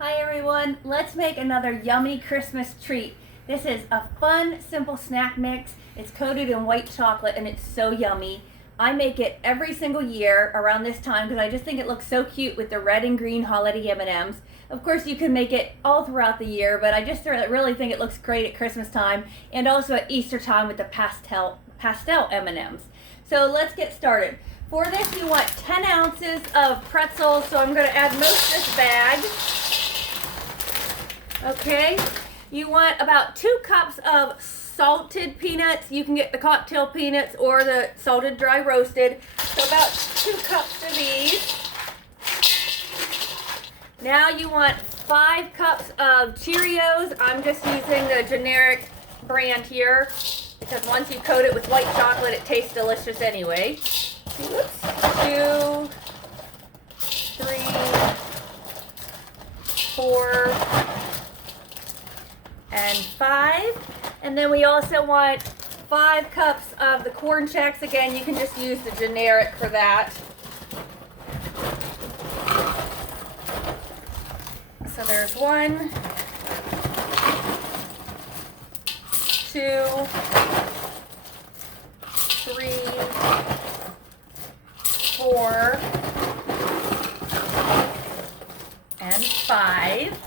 Hi everyone, let's make another yummy Christmas treat. This is a fun, simple snack mix. It's coated in white chocolate and it's so yummy. I make it every single year around this time because I just think it looks so cute with the red and green holiday M&Ms. Of course you can make it all throughout the year, but I just really think it looks great at Christmas time and also at Easter time with the pastel M&Ms. So let's get started. For this you want 10 ounces of pretzels, so I'm going to add most of this bag. Okay, you want about 2 cups of salted peanuts. You can get the cocktail peanuts or the salted dry roasted. So about 2 cups of these. Now you want 5 cups of Cheerios. I'm just using the generic brand here because once you coat it with white chocolate, it tastes delicious anyway. Oops. 2, 3, 4, and 5. And then we also want 5 cups of the corn checks. Again, you can just use the generic for that. So there's 1, 2, 3, 4, and 5.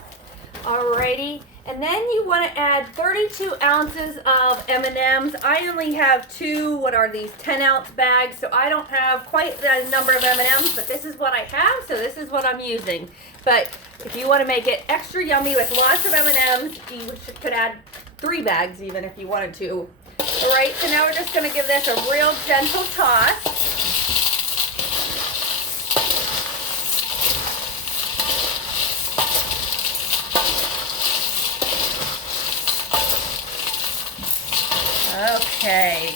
Alrighty. And then you want to add 32 ounces of M&Ms. I only have 2, what are these, 10-ounce bags, so I don't have quite the number of M&Ms, but this is what I have, so this is what I'm using. But if you want to make it extra yummy with lots of M&Ms, you could add 3 bags even if you wanted to. Alright, so now we're just going to give this a real gentle toss. Okay,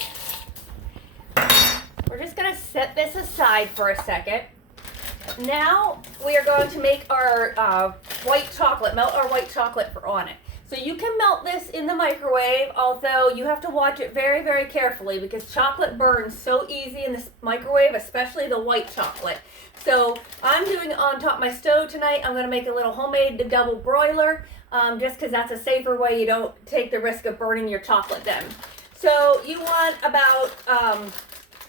we're just going to set this aside for a second. Now we are going to make our white chocolate, melt our white chocolate on it. So you can melt this in the microwave, although you have to watch it very, very carefully because chocolate burns so easy in the microwave, especially the white chocolate. So I'm doing it on top of my stove tonight. I'm going to make a little homemade double broiler just because that's a safer way. You don't take the risk of burning your chocolate then. So you want about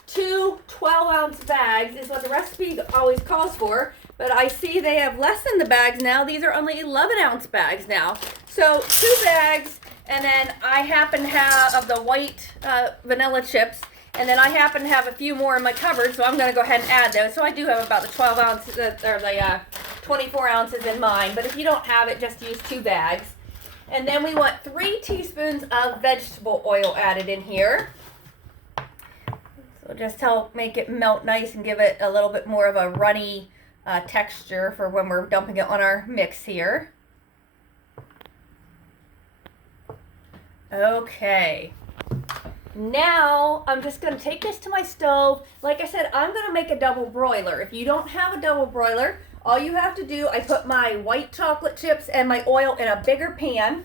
2 12-ounce bags is what the recipe always calls for, but I see they have less in the bags now. These are only 11-ounce bags now. So 2 bags, and then I happen to have of the white vanilla chips, and then I happen to have a few more in my cupboard, so I'm going to go ahead and add those. So I do have about the 12 ounces, or the 24 ounces in mine, but if you don't have it, just use 2 bags. And then we want 3 teaspoons of vegetable oil added in here. So just help make it melt nice and give it a little bit more of a runny texture for when we're dumping it on our mix here. Okay. Now I'm just going to take this to my stove. Like I said, I'm going to make a double broiler. If you don't have a double broiler, all you have to do, I put my white chocolate chips and my oil in a bigger pan.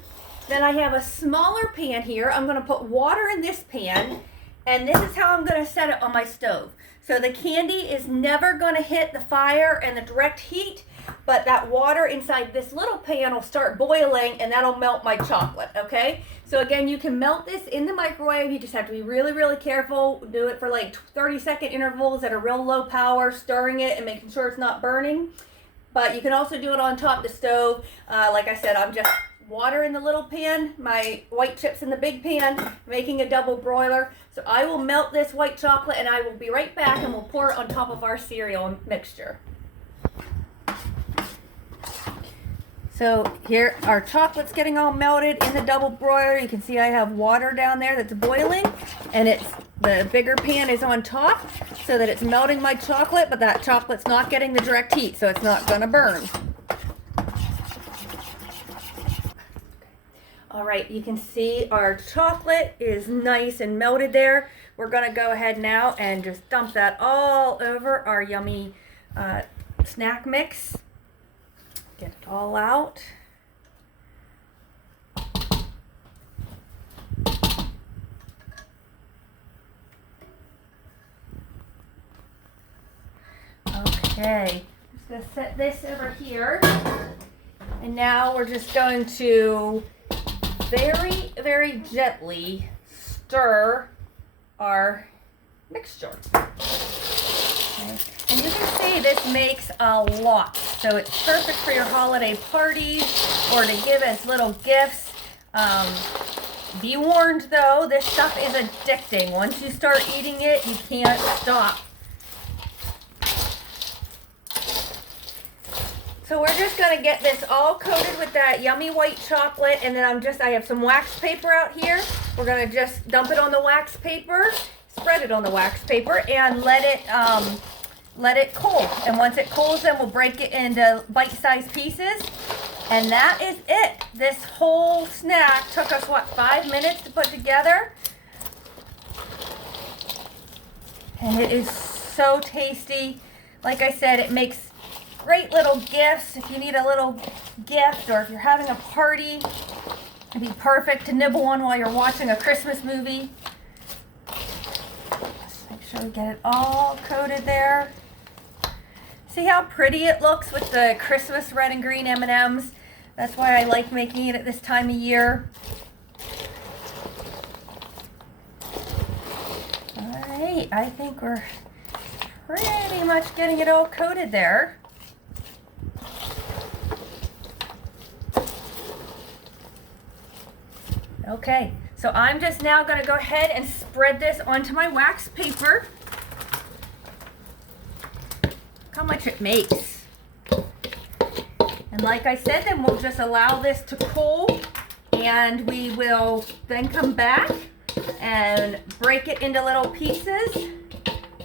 Then I have a smaller pan here. I'm going to put water in this pan, and this is how I'm going to set it on my stove. So the candy is never going to hit the fire and the direct heat, but that water inside this little pan will start boiling and that'll melt my chocolate, okay? So again, you can melt this in the microwave. You just have to be really, really careful. Do it for like 30-second intervals at a real low power, stirring it and making sure it's not burning. But you can also do it on top of the stove. Like I said, I'm just water in the little pan, my white chips in the big pan, making a double broiler. So I will melt this white chocolate and I will be right back and we'll pour it on top of our cereal mixture. So here our chocolate's getting all melted in the double broiler. You can see I have water down there that's boiling, and the bigger pan is on top so that it's melting my chocolate, but that chocolate's not getting the direct heat, so it's not gonna burn. All right, you can see our chocolate is nice and melted there. We're gonna go ahead now and just dump that all over our yummy snack mix. Get it all out. Okay, just gonna set this over here. And now we're just going to very, very gently stir our mixture. Okay. And you can see this makes a lot. So it's perfect for your holiday parties or to give as little gifts. Be warned though, this stuff is addicting. Once you start eating it, you can't stop. So we're just gonna get this all coated with that yummy white chocolate, and then I have some wax paper out here. We're gonna just dump it on the wax paper, spread it on the wax paper, and let it cool. And once it cools, then we'll break it into bite-sized pieces. And that is it. This whole snack took us, what, 5 minutes to put together? And it is so tasty. Like I said, it makes great little gifts. If you need a little gift or if you're having a party, it'd be perfect to nibble on while you're watching a Christmas movie. Just make sure we get it all coated there. See how pretty it looks with the Christmas red and green M&Ms? That's why I like making it at this time of year. All right, I think we're pretty much getting it all coated there. Okay, so I'm just now going to go ahead and spread this onto my wax paper. Look how much it makes. And like I said, then we'll just allow this to cool, and we will then come back and break it into little pieces,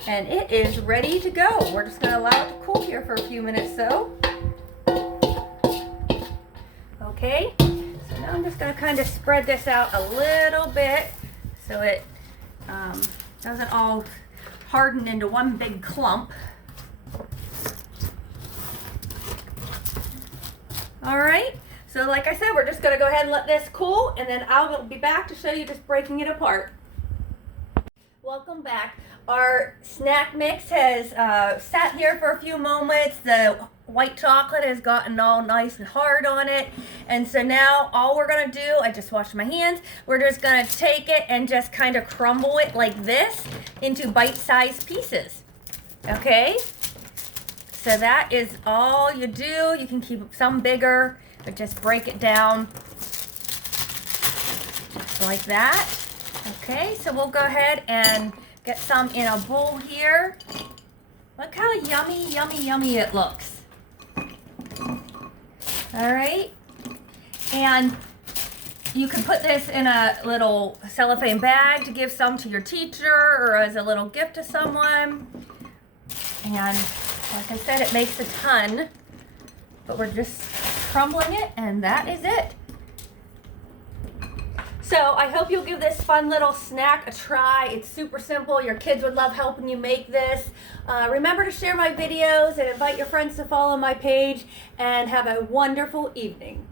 and it is ready to go. We're just going to allow it to cool here for a few minutes though. Okay. Now I'm just going to kind of spread this out a little bit so it doesn't all harden into one big clump. All right, so like I said, we're just going to go ahead and let this cool, and then I'll be back to show you just breaking it apart. Welcome back. Our snack mix has sat here for a few moments. The white chocolate has gotten all nice and hard on it. And so now all we're gonna do, I just washed my hands, we're just gonna take it and just kind of crumble it like this into bite-sized pieces. Okay? So that is all you do. You can keep some bigger, but just break it down just like that. Okay, so we'll go ahead and get some in a bowl here. Look how yummy, yummy, yummy it looks. All right, and you can put this in a little cellophane bag to give some to your teacher or as a little gift to someone. And like I said, it makes a ton, but we're just crumbling it, and that is it. So I hope you'll give this fun little snack a try. It's super simple. Your kids would love helping you make this. Remember to share my videos and invite your friends to follow my page, and have a wonderful evening.